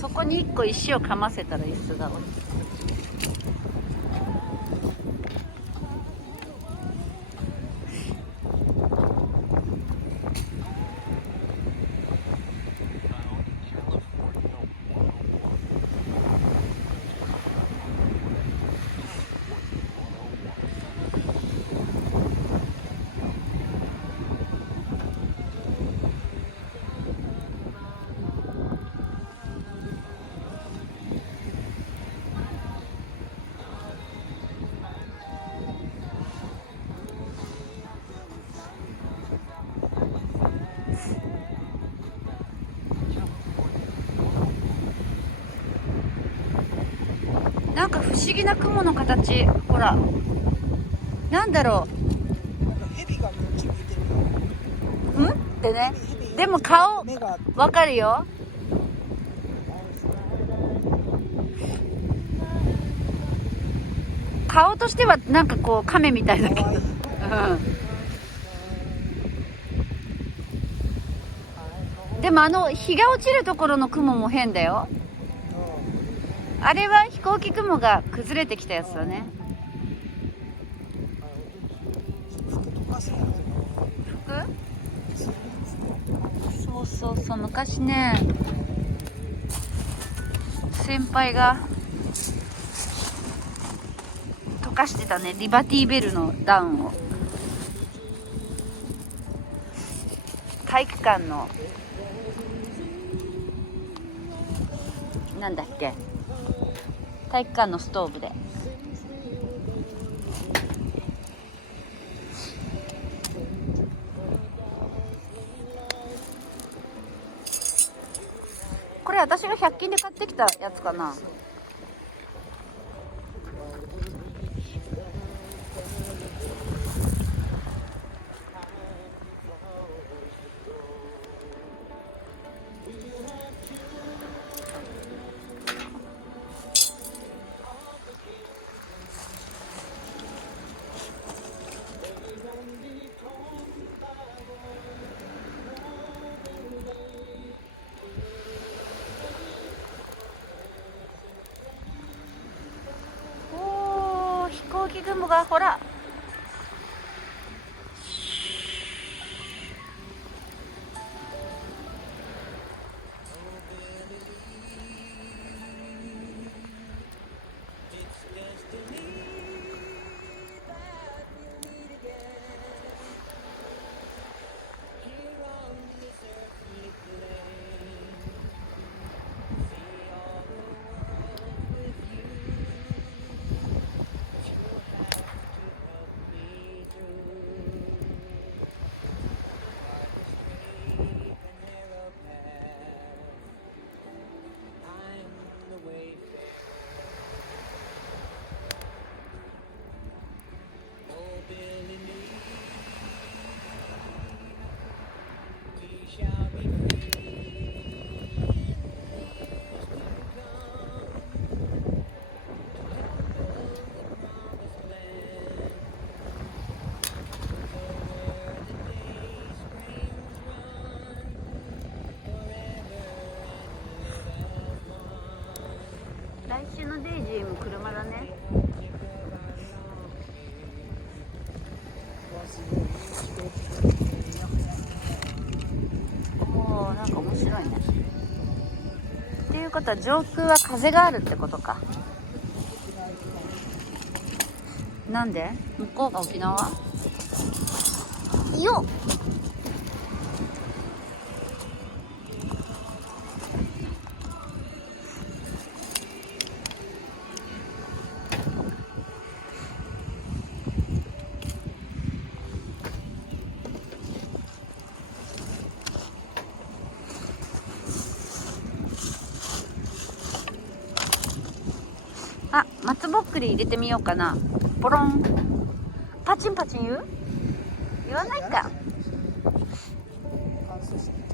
そこに1個石をかませたら一緒だわ。なんか不思議な雲の形、ほら、なんだろ蛇がこっち向いてる。う。んってね。でも顔目がわかるよ。顔としてはなんかこう亀みたいだけど、可愛い。でも日が落ちるところの雲も変だよ。あれは飛行機雲が崩れてきたやつだね。溶かすやつ。そうそうそう、昔ね、先輩が溶かしてたね、リバティベルのダウンを。体育館のなんだっけ、体育館のストーブで。これ私が100均で買ってきたやつかな。おー、飛行機雲がほら。来週のデイジーも車だね。おー、なんか面白いね。っていうことは上空は風があるってことか。なんで向こうが沖縄よっ。あ、松ぼっくり入れてみようかな。ポロン。パチンパチン言う？言わないか。乾燥して